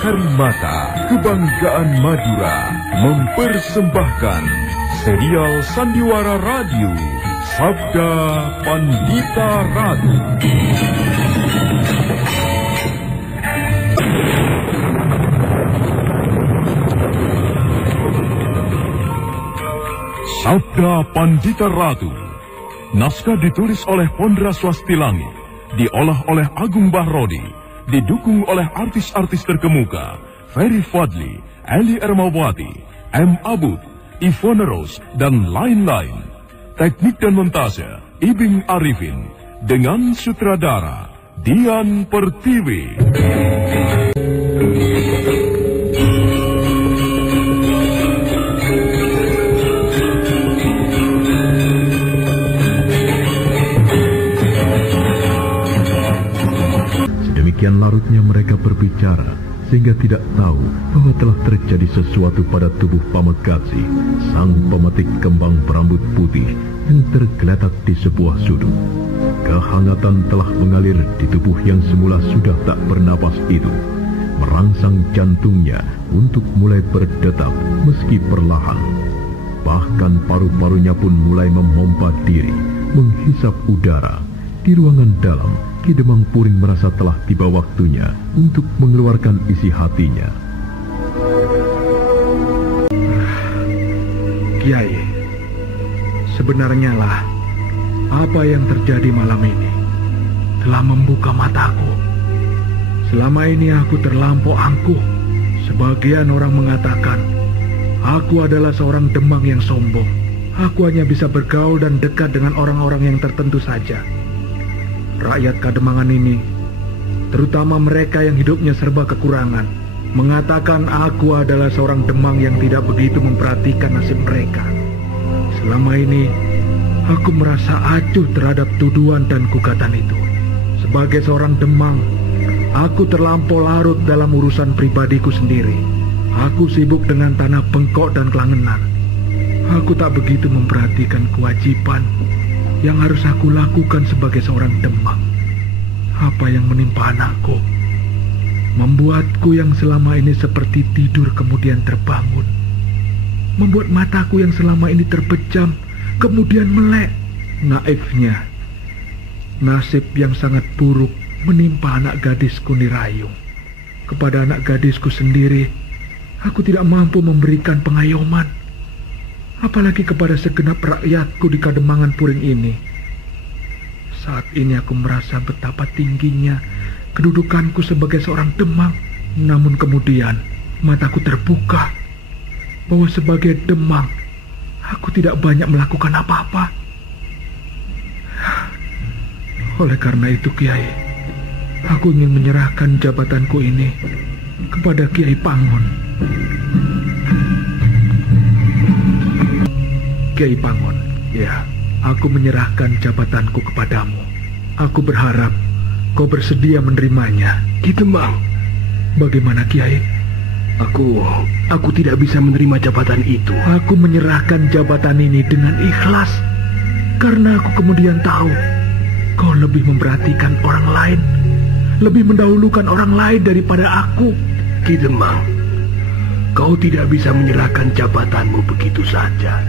Karimata, Kebanggaan Madura, mempersembahkan serial Sandiwara Radio, Sabda Pandita Ratu. Sabda Pandita Ratu. Naskah ditulis oleh Pondra Swastilangi, diolah oleh Agung Bahrodi, didukung oleh artis-artis terkemuka, Ferry Fadli, Eli Ermawati, M. Abud, Ivone Rose, dan lain-lain. Teknik dan montase, Ibing Arifin, dengan sutradara, Dian Pertiwi. Demikian larutnya mereka berbicara, sehingga tidak tahu bahwa telah terjadi sesuatu pada tubuh Pamekasi, sang pemetik kembang berambut putih yang tergeletak di sebuah sudut. Kehangatan telah mengalir di tubuh yang semula sudah tak bernapas itu, merangsang jantungnya untuk mulai berdetak meski perlahan. Bahkan paru-parunya pun mulai memompa diri, menghisap udara. Di ruangan dalam, Ki Demang Puring merasa telah tiba waktunya untuk mengeluarkan isi hatinya. Kiai, sebenarnya lah apa yang terjadi malam ini telah membuka mataku. Selama ini aku terlampau angkuh. Sebagian orang mengatakan aku adalah seorang demang yang sombong. Aku hanya bisa bergaul dan dekat dengan orang-orang yang tertentu saja. Rakyat Kademangan ini, terutama mereka yang hidupnya serba kekurangan, mengatakan aku adalah seorang demang yang tidak begitu memperhatikan nasib mereka. Selama ini, aku merasa acuh terhadap tuduhan dan gugatan itu. Sebagai seorang demang, aku terlampau larut dalam urusan pribadiku sendiri. Aku sibuk dengan tanah bengkok dan kelangenan. Aku tak begitu memperhatikan kewajiban yang harus aku lakukan sebagai seorang demang. Apa yang menimpa anakku membuatku yang selama ini seperti tidur kemudian terbangun, membuat mataku yang selama ini terpejam kemudian melek. Naifnya, nasib yang sangat buruk menimpa anak gadisku Nirayung. Kepada anak gadisku sendiri, aku tidak mampu memberikan pengayoman, apalagi kepada segenap rakyatku di Kademangan Puring ini. Saat ini aku merasa betapa tingginya kedudukanku sebagai seorang demang. Namun kemudian mataku terbuka bahwa sebagai demang aku tidak banyak melakukan apa-apa. Oleh karena itu, Kiai, aku ingin menyerahkan jabatanku ini kepada Kiai Pangon. Kiai Pangon, ya, aku menyerahkan jabatanku kepadamu. Aku berharap kau bersedia menerimanya. Ki Demang, bagaimana, Kiai? Aku tidak bisa menerima jabatan itu. Aku menyerahkan jabatan ini dengan ikhlas, karena aku kemudian tahu kau lebih memperhatikan orang lain, lebih mendahulukan orang lain daripada aku. Ki Demang, kau tidak bisa menyerahkan jabatanmu begitu saja.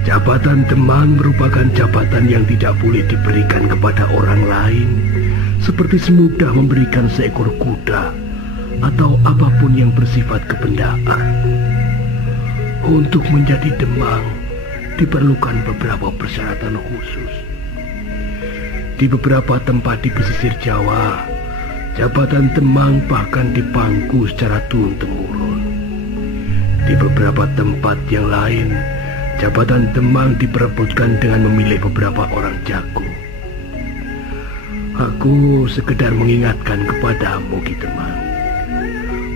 Jabatan demang merupakan jabatan yang tidak boleh diberikan kepada orang lain, seperti semudah memberikan seekor kuda atau apapun yang bersifat kebendaan. Untuk menjadi demang diperlukan beberapa persyaratan khusus. Di beberapa tempat di pesisir Jawa, jabatan demang bahkan dipangku secara turun-temurun. Di beberapa tempat yang lain, jabatan demang diperebutkan dengan memilih beberapa orang jago. Aku sekedar mengingatkan kepadamu, Ki Temang,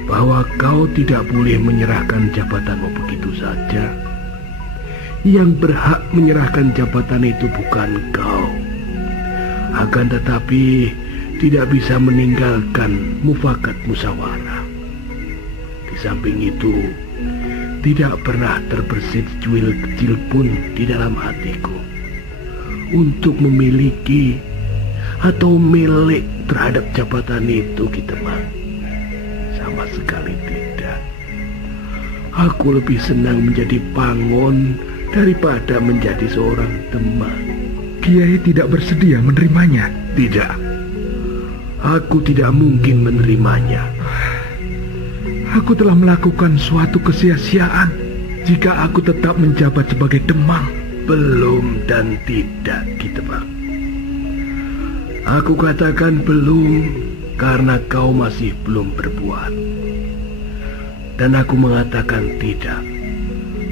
bahwa kau tidak boleh menyerahkan jabatanmu begitu saja. Yang berhak menyerahkan jabatan itu bukan kau, akan tetapi tidak bisa meninggalkan mufakat musyawarah. Di samping itu, tidak pernah terbersit cuil kecil pun di dalam hatiku untuk memiliki atau milik terhadap jabatan itu, Ki Temang. Sama sekali tidak. Aku lebih senang menjadi Pangon daripada menjadi seorang Temang. Kiai tidak bersedia menerimanya? Tidak. Aku tidak mungkin menerimanya. Aku telah melakukan suatu kesia-siaan jika aku tetap menjabat sebagai Demang. Belum dan tidak, Ki Temang. Aku katakan belum karena kau masih belum berbuat. Dan aku mengatakan tidak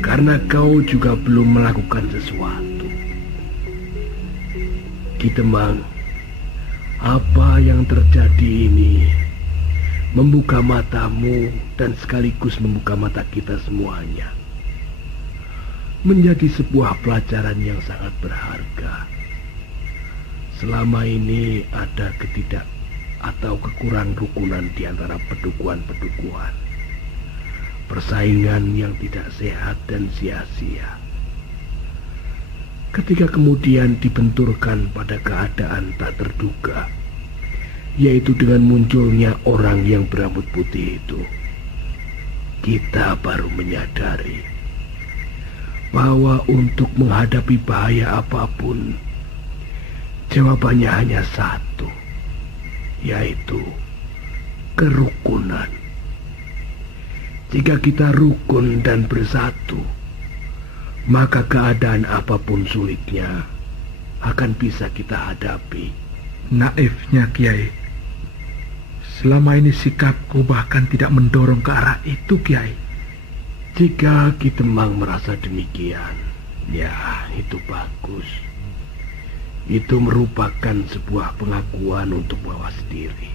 karena kau juga belum melakukan sesuatu. Ki Temang, apa yang terjadi ini membuka matamu dan sekaligus membuka mata kita semuanya. Menjadi sebuah pelajaran yang sangat berharga. Selama ini ada ketidak atau kekurang rukunan di antara pedukuhan-pedukuhan. Persaingan yang tidak sehat dan sia-sia. Ketika kemudian dibenturkan pada keadaan tak terduga, yaitu dengan munculnya orang yang berambut putih itu, kita baru menyadari bahwa untuk menghadapi bahaya apapun, jawabannya hanya satu, yaitu kerukunan. Jika kita rukun dan bersatu, maka keadaan apapun sulitnya akan bisa kita hadapi. Naifnya Kiai. Selama ini sikapku bahkan tidak mendorong ke arah itu, Kiai. Jika Ki Temang merasa demikian, ya itu bagus. Itu merupakan sebuah pengakuan untuk mawas diri.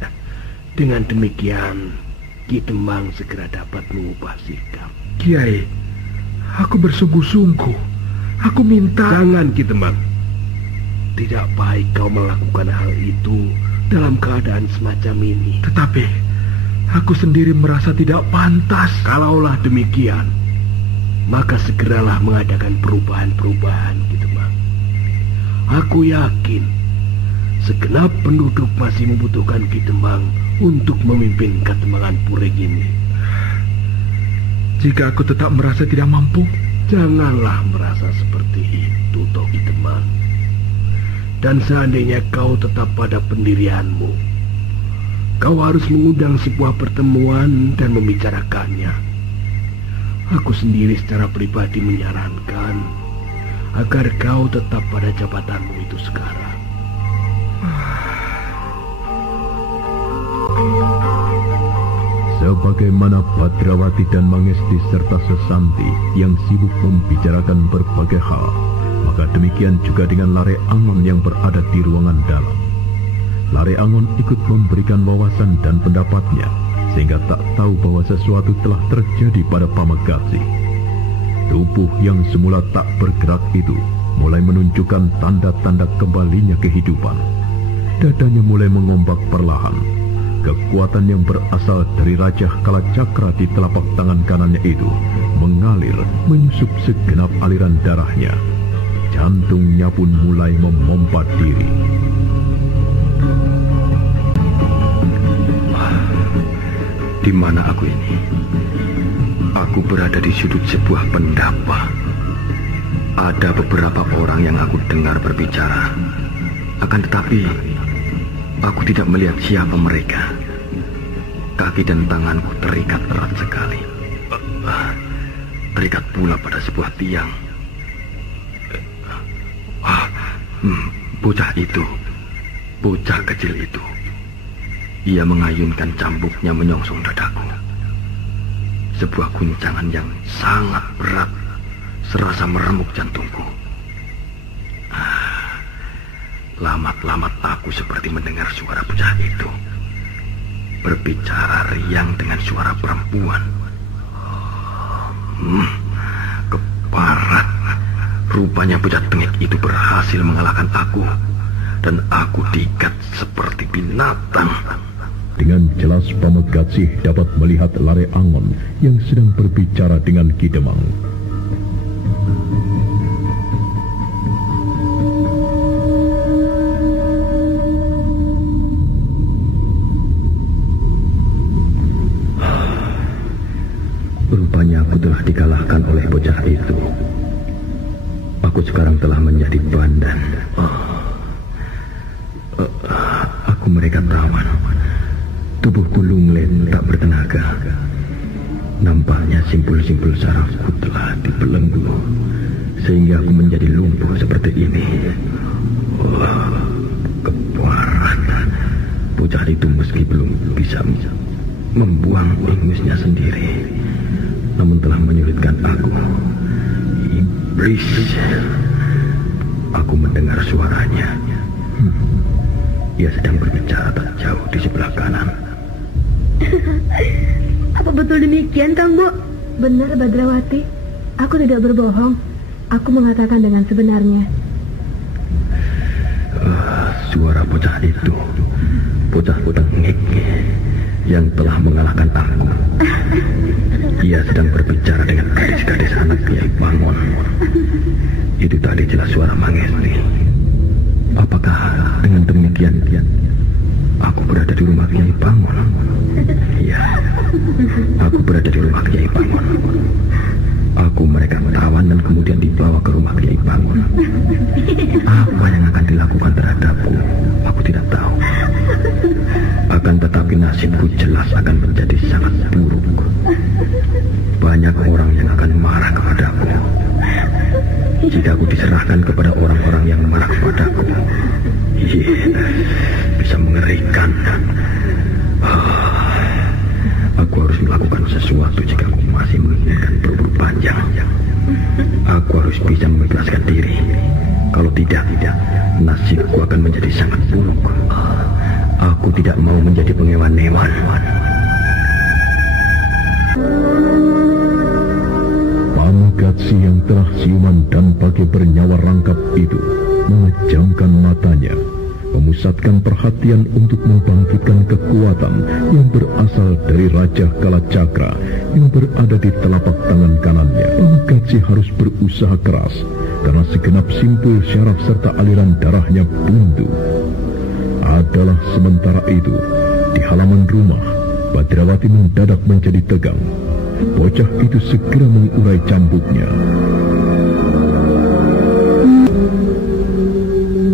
Nah, dengan demikian, Ki Temang segera dapat mengubah sikap. Kiai, aku bersungguh-sungguh. Aku minta... Jangan, Ki Temang. Tidak baik kau melakukan hal itu dalam keadaan semacam ini. Tetapi, aku sendiri merasa tidak pantas. Kalaulah demikian, maka segeralah mengadakan perubahan-perubahan, Ki Temang. Aku yakin segenap penduduk masih membutuhkan Ki Temang untuk memimpin Katembangan Puring ini. Jika aku tetap merasa tidak mampu, janganlah merasa seperti itu, toh Ki Temang. Dan seandainya kau tetap pada pendirianmu, kau harus mengundang sebuah pertemuan dan membicarakannya. Aku sendiri secara pribadi menyarankan agar kau tetap pada jabatanmu itu sekarang. Sebagaimana Badrawati dan Mangesti serta Sesanti yang sibuk membicarakan berbagai hal, maka demikian juga dengan Lare Angon yang berada di ruangan dalam. Lare Angon ikut memberikan wawasan dan pendapatnya, sehingga tak tahu bahwa sesuatu telah terjadi pada Pamekazi. Tubuh yang semula tak bergerak itu mulai menunjukkan tanda-tanda kembalinya kehidupan. Dadanya mulai mengombak perlahan. Kekuatan yang berasal dari Rajah Kalacakra di telapak tangan kanannya itu mengalir menyusup segenap aliran darahnya. Jantungnya pun mulai memompa diri. Di mana aku ini? Aku berada di sudut sebuah pendapa. Ada beberapa orang yang aku dengar berbicara. Akan tetapi, aku tidak melihat siapa mereka. Kaki dan tanganku terikat erat sekali. Terikat pula pada sebuah tiang. Bocah kecil itu. Ia mengayunkan cambuknya menyongsong dadaku. Sebuah guncangan yang sangat berat serasa meremuk jantungku. Lamat-lamat aku seperti mendengar suara bocah itu berbicara riang dengan suara perempuan. Keparat. Rupanya bocah tengik itu berhasil mengalahkan aku, dan aku diikat seperti binatang. Dengan jelas Pamekatsih dapat melihat Lare Angon yang sedang berbicara dengan Ki Demang. Rupanya aku telah dikalahkan oleh bocah itu. Aku sekarang telah menjadi bandan. Aku mereka tawan. Tubuhku lunglen tak bertenaga. Nampaknya simpul-simpul sarafku telah dibelenggu, sehingga aku menjadi lumpuh seperti ini. Keparat. Bocah itu meski belum bisa membuang ingusnya sendiri, namun telah menyulitkan aku. Iblis. Aku mendengar suaranya. Ia sedang berbicara tak jauh di sebelah kanan. Apa betul demikian, Kang Bo? Benar, Badrawati. Aku tidak berbohong. Aku mengatakan dengan sebenarnya. Suara bocah itu, bocah tengik yang telah mengalahkan aku. Ia sedang berbicara dengan gadis-gadis anak Kiai Bangon. Itu tadi jelas suara Mangesti. Apakah dengan demikian aku berada di rumah Kiai Bangon? Iya, aku berada di rumah Kiai Bangon. Aku mereka tawan dan kemudian dibawa ke rumah Kiai Bangon. Apa yang akan dilakukan terhadapku, aku tidak tahu. Akan tetapi nasibku jelas akan menjadi sangat buruk. Banyak orang yang akan marah kepadaku jika aku diserahkan kepada orang-orang yang marah kepadaku. Bisa mengerikan. Aku harus melakukan sesuatu jika aku masih menginginkan berumur panjang. Aku harus bisa membebaskan diri. Kalau tidak, nasibku akan menjadi sangat buruk. Aku tidak mau menjadi pengewan-ewan. Pamekatsih yang telah siuman dan pakai bernyawa rangkap itu memejamkan matanya, memusatkan perhatian untuk membangkitkan kekuatan yang berasal dari Raja Kalacakra yang berada di telapak tangan kanannya. Pamekatsih harus berusaha keras karena segenap simpul syaraf serta aliran darahnya buntu. Adalah sementara itu, di halaman rumah, Badrawati mendadak menjadi tegang. Bocah itu segera mengurai cambuknya.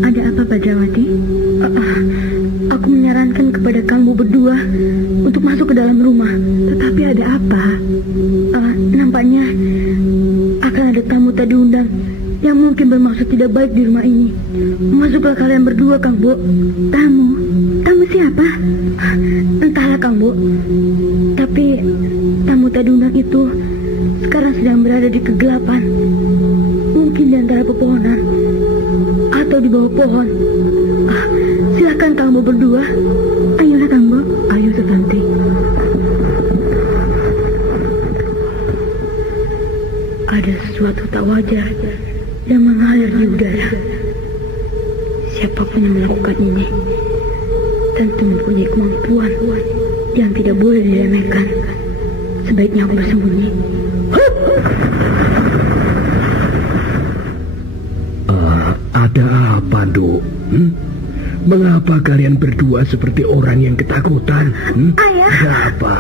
Ada apa, Badrawati? Aku menyarankan kepada kamu berdua untuk masuk ke dalam rumah. Tetapi ada apa? Nampaknya akan ada tamu tak diundang yang mungkin bermaksud tidak baik di rumah ini. Masuklah kalian berdua, Kang Bo. Tamu siapa? Entahlah, Kang Bo. Tapi tamu tak diundang itu sekarang sedang berada di kegelapan. Mungkin di antara pepohonan atau di bawah pohon. Silakan Kang Bo berdua. Ayolah, Kang Bo. Ayo, Sutanti. Ada sesuatu tak wajar yang mengalir di udara. Siapapun yang melakukan ini tentu mempunyai kemampuan yang tidak boleh diremehkan. Sebaiknya aku bersembunyi. Ada apa, Duk? Mengapa kalian berdua seperti orang yang ketakutan? Ayah. Ada apa?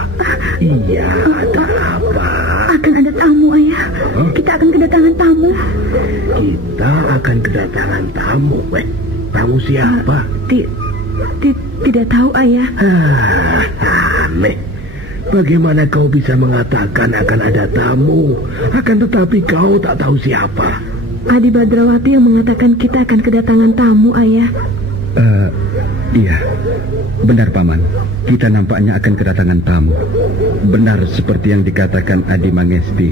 Iya, ada apa? Akan ada tamu, Ayah. Kita akan kedatangan tamu. Kita akan kedatangan tamu. Tamu siapa? Tidak tahu, Ayah. Aneh. Bagaimana kau bisa mengatakan akan ada tamu, akan tetapi kau tak tahu siapa? Adi Badrawati yang mengatakan kita akan kedatangan tamu, Ayah. Iya, benar Paman. Kita nampaknya akan kedatangan tamu. Benar seperti yang dikatakan Adi Mangesti.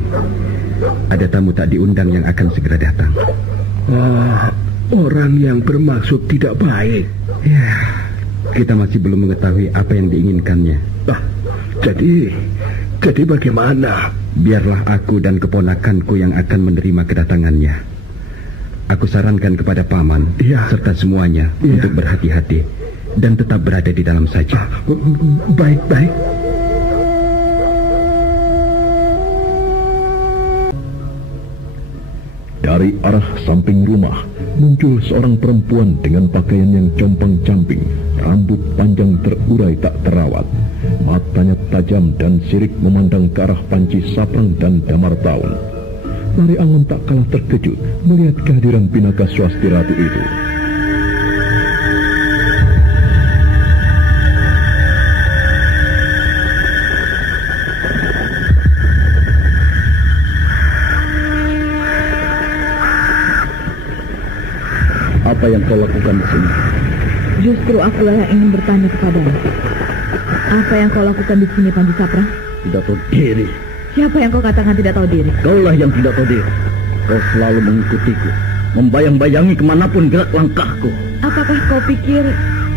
Ada tamu tak diundang yang akan segera datang. orang yang bermaksud tidak baik. Ya, kita masih belum mengetahui apa yang diinginkannya. Jadi bagaimana? Biarlah aku dan keponakanku yang akan menerima kedatangannya. Aku sarankan kepada paman serta semuanya untuk berhati-hati dan tetap berada di dalam saja. Baik. Dari arah samping rumah muncul seorang perempuan dengan pakaian yang compang-camping, rambut panjang terurai tak terawat, matanya tajam dan sirik memandang ke arah Panji Saprang dan Damar Taun. Lare Angon tak kalah terkejut melihat kehadiran Pinaka Swasti Ratu itu. Apa yang kau lakukan di sini? Justru akulah yang ingin bertanya kepadamu. Apa yang kau lakukan di sini, Panji Saprang? Tidak tahu diri. Siapa yang kau katakan tidak tahu diri? Kaulah yang tidak tahu diri. Kau selalu mengikutiku, membayang-bayangi kemanapun gerak langkahku. Apakah kau pikir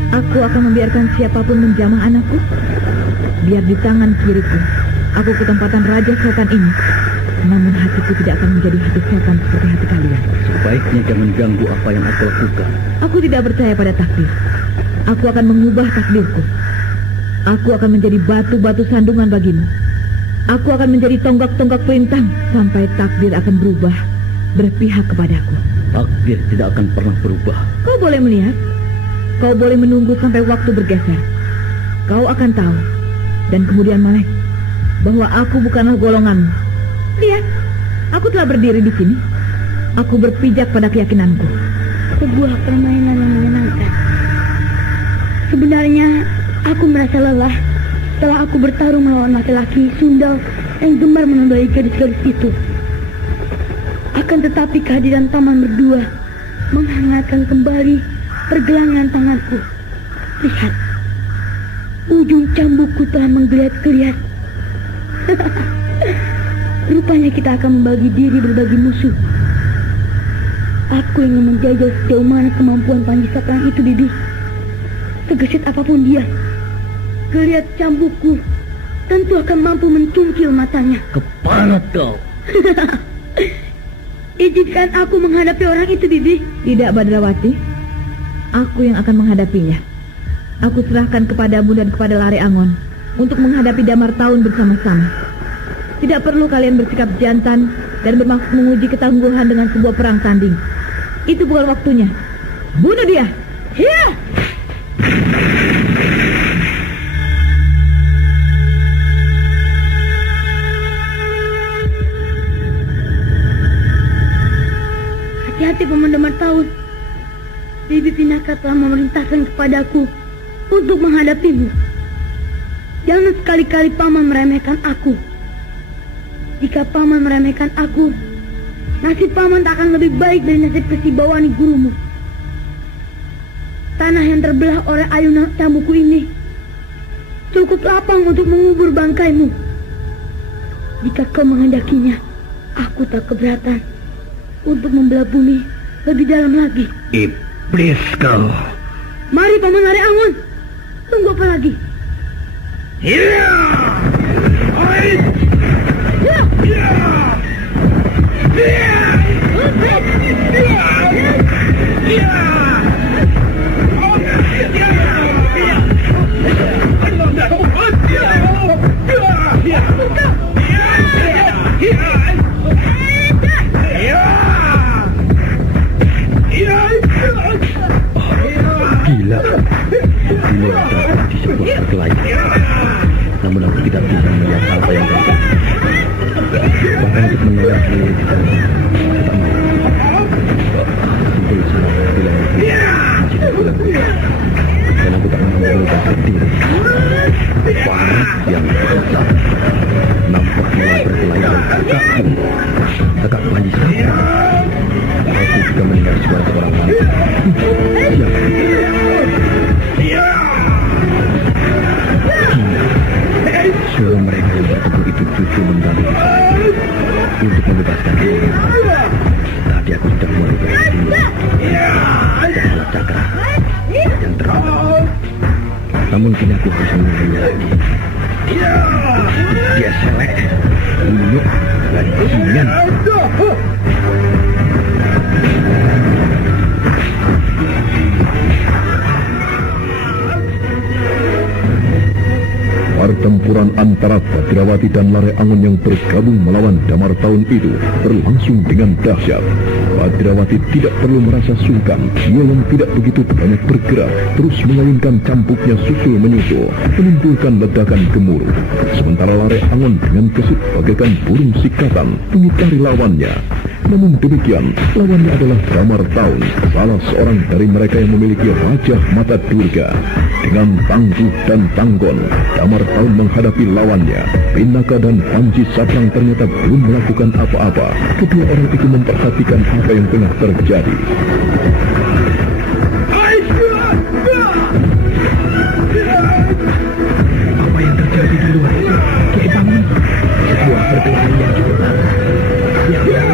aku akan membiarkan siapapun menjamah anakku? Biar di tangan kiriku aku ketempatan Raja Setan ini. Namun hatiku tidak akan menjadi hati setan seperti hati kalian. Sebaiknya jangan ganggu apa yang aku lakukan. Aku tidak percaya pada takdir. Aku akan mengubah takdirku. Aku akan menjadi batu-batu sandungan bagimu. Aku akan menjadi tonggak-tonggak perintah sampai takdir akan berubah, berpihak kepadaku. Takdir tidak akan pernah berubah. Kau boleh melihat. Kau boleh menunggu sampai waktu bergeser. Kau akan tahu. Dan kemudian melek bahwa aku bukanlah golonganmu. Lihat, aku telah berdiri di sini. Aku berpijak pada keyakinanku. Sebuah permainan yang menyenangkan. Sebenarnya aku merasa lelah setelah aku bertarung melawan laki-laki sundal yang gemar menodai gadis-gadis itu. Akan tetapi kehadiran paman berdua menghangatkan kembali pergelangan tanganku. Lihat, ujung cambukku telah menggeliat-geliat. Rupanya kita akan membagi diri berbagi musuh. Aku ingin menjajal sejauh mana kemampuan Panji Saprang itu, Bibi. Segesit apapun dia, geliat cambukku tentu akan mampu mencungkil matanya. Keparat kau. Izinkan aku menghadapi orang itu, Bibi. Tidak, Badrawati. Aku yang akan menghadapinya. Aku serahkan kepadamu dan kepada Lare Angon untuk menghadapi Damar Taun bersama-sama. Tidak perlu kalian bersikap jantan dan bermaksud menguji ketangguhan dengan sebuah perang tanding. Itu bukan waktunya. Bunuh dia. Hiya! Hati-hati, Paman Damar Taun. Bibi Pinaka telah memerintahkan kepadaku untuk menghadapimu. Jangan sekali-kali Paman meremehkan aku. Jika Paman meremehkan aku, nasib Paman tak akan lebih baik dari nasib Kesibawani gurumu. Tanah yang terbelah oleh ayunan cambukku ini cukup lapang untuk mengubur bangkaimu. Jika kau menghendakinya, aku tak keberatan untuk membelah bumi lebih dalam lagi. Iblis kau. Mari Paman Lare Angon. Tunggu apa lagi? Hiya! Gila. Ini ada di sebuah perkelahian. Namun aku tidak bisa melihat apa yang terjadi. Bahkan untuk menolak diri kita tak mau. Kumpul semua bilang menjadi bulanku. Dan aku tak mau mengubah diri. Parat yang besar nampak mulai berkelahi dengan kakak Panji Saprang. Aku juga mendengar suara seorang wanita. Suara mereka yang bertemu itu cucu mengganggu untuk membebaskan diri. Tadi aku sudah mulai berhenti. namun kini aku harus menunggunya lagi. Dia selek, unyuk, bajingan. Pertempuran antara Badrawati dan Lare Angon yang bergabung melawan Damar Taun itu berlangsung dengan dahsyat. Badrawati tidak perlu merasa sungkan. Dia yang tidak begitu banyak bergerak terus mengayunkan cambuknya susul menyusul, menimbulkan ledakan gemuruh. Sementara Lare Angon dengan gesit bagaikan burung sikatan mengitari lawannya. Namun demikian, lawannya adalah Damar Taun, salah seorang dari mereka yang memiliki wajah mata durga. Dengan tangguh dan tanggon, Damar Taun menghadapi lawannya. Pinaka dan Panji Saprang ternyata belum melakukan apa-apa. Kedua orang itu memperhatikan apa yang tengah terjadi. Apa yang terjadi di luar itu? Kiai Bangun, sebuah perkelahian yang cukup lama. Yang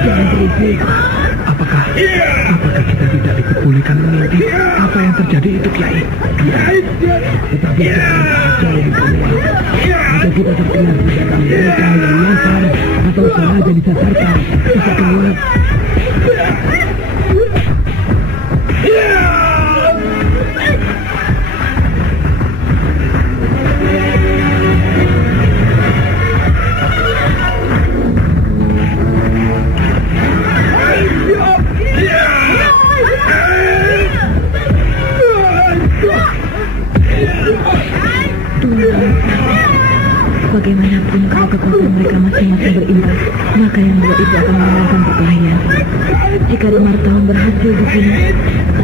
jangan berhenti. Apakah kita tidak diperbolehkan mengintip apa yang terjadi itu, Kiai? Ya, tetapi jangan saja di keluar. Jika kita terkena tindakan mereka yang nyasar atau sengaja disasarkan, bisa gawat. Bagaimanapun kalau kekuatan mereka masing-masing berimbang, maka yang dua itu akan memenangkan perkelahian. Jika Damar Taun berhasil di sini,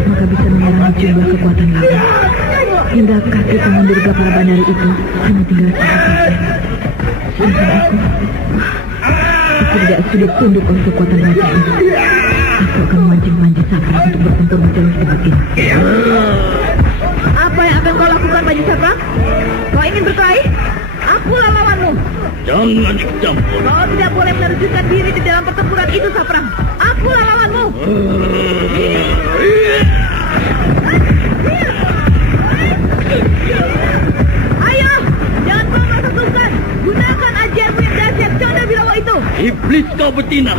maka bisa mengurangi jumlah kekuatan lawan. Hingga kaki tangan durga para bandari itu hanya tinggal sedikit. Sedangkan aku tidak sudah tunduk oleh kekuatan raja ini. Aku akan memancing-mancing Saprang untuk bertempur menjalur tempat ini. Apa yang akan kau lakukan, Panji Saprang? Kau ingin berkelahi? Akulah lawanmu. Jangan ikut campur. Kau tidak boleh menerjunkan diri di dalam pertempuran itu, Saprang. Akulah lawanmu. Ayo, jangan kau merasa sungkan. Gunakan ajianmu yang dahsyat, Canda Birawa itu. Iblis kau betina,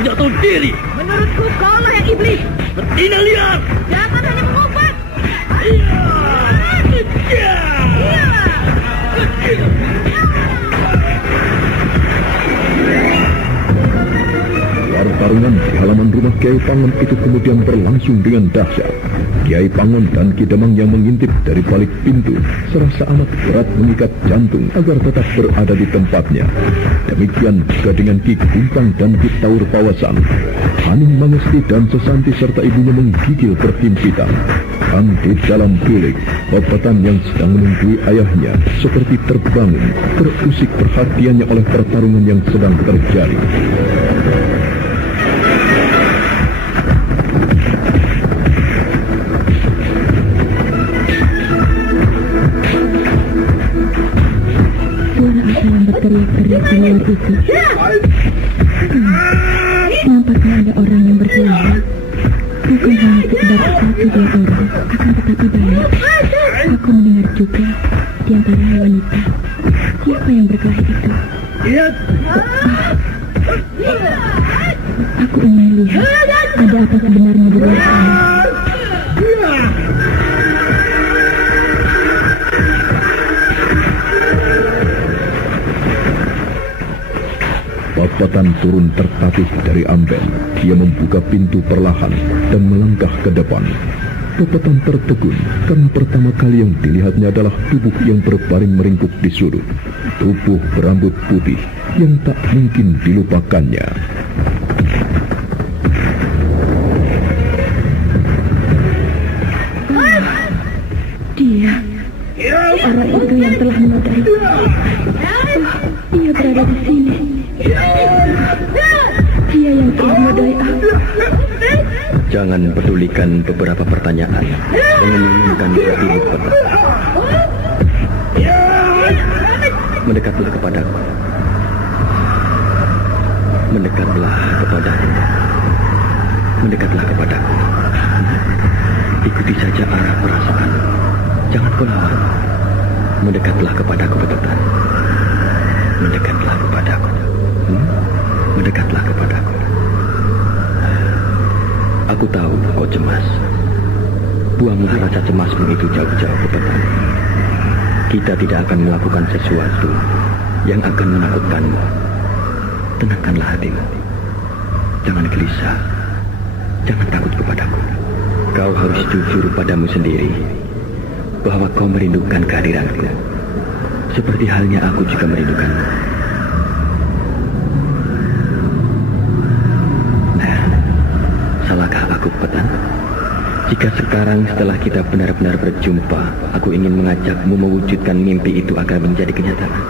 tidak tahu diri. Menurutku kaulah yang iblis. Betina liar. Jangan hanya mengumpat. Pertarungan di halaman rumah Kiai Pangon itu kemudian berlangsung dengan dahsyat. Kiai Pangon dan Ki Demang yang mengintip dari balik pintu serasa amat berat mengikat jantung agar tetap berada di tempatnya. Demikian juga dengan Ki Guntang dan Ki Taur Pawasan. Haning Mangesti dan Sesanti serta ibunya menggigil berhimpitan. Dan di dalam bilik, Bapatan yang sedang menunggui ayahnya seperti terbangun, terusik perhatiannya oleh pertarungan yang sedang terjadi. Suara apa yang berteriak-teriak di luar itu? Nampaknya ada orang yang berkelahi. Bukan hanya sekedar satu dua orang, akan tetapi banyak. Aku mendengar juga di antara wanita. Siapa yang berkelahi itu? Aku ingin lihat ada apa sebenarnya di luar sana. Bapatan turun tertatih dari amben. Dia membuka pintu perlahan dan melangkah ke depan. Bapatan tertegun karena pertama kali yang dilihatnya adalah tubuh yang berbaring meringkuk di sudut. Tubuh berambut putih yang tak mungkin dilupakannya. Dia, orang itu yang telah menodai. Ia berada di sini. Dia yang telah menodai aku. Jangan pedulikan beberapa pertanyaan yang menginginkan dirimu petak. Mendekatlah kepadaku. Mendekatlah kepadaku. Mendekatlah kepadaku. Ikuti saja arah perasaan. Jangan kau lawan. Mendekatlah kepadaku, Petetan. Mendekatlah kepadaku. Mendekatlah kepadaku. Aku tahu kau cemas. Buanglah rasa cemasmu itu jauh-jauh, Petetan. Kita tidak akan melakukan sesuatu yang akan menakutkanmu. Tenangkanlah hatimu. Jangan gelisah. Jangan takut kepadaku. Kau harus jujur padamu sendiri bahwa kau merindukan kehadiranku. Seperti halnya aku juga merindukanmu. Nah, salahkah aku, Petan? Jika sekarang setelah kita benar-benar berjumpa, aku ingin mengajakmu mewujudkan mimpi itu agar menjadi kenyataan.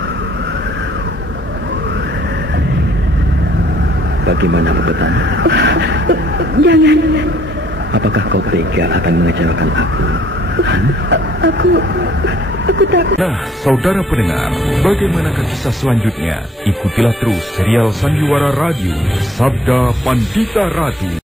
Bagaimana, Petan? Jangan. Apakah kau tega akan mengecewakan aku? Aku takut. Nah, saudara pendengar, bagaimanakah kisah selanjutnya? Ikutilah terus serial Sandiwara Radio, Sabda Pandita Ratu.